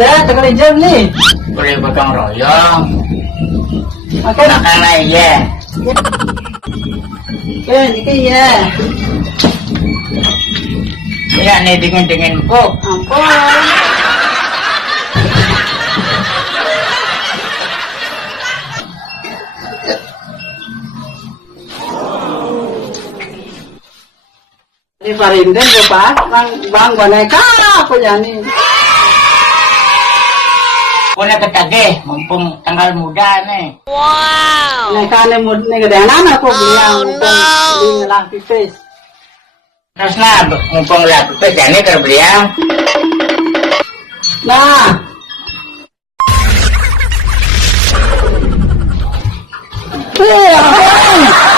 Dah, tekan jam nih. Boleh gotong royong. Makan. Makan ya. Oke, ini ya. Ya nih dingin po. Ampun. Ini Parinden Bapak, bang boneka aku yani. Puna ketagih, mumpung tanggal muda nih. Wow. Boneka ini gedean aku bilang mumpung beli lah pipis. Terus nah, mumpung lah pipis ya nih terbeliang. Nah. Iya.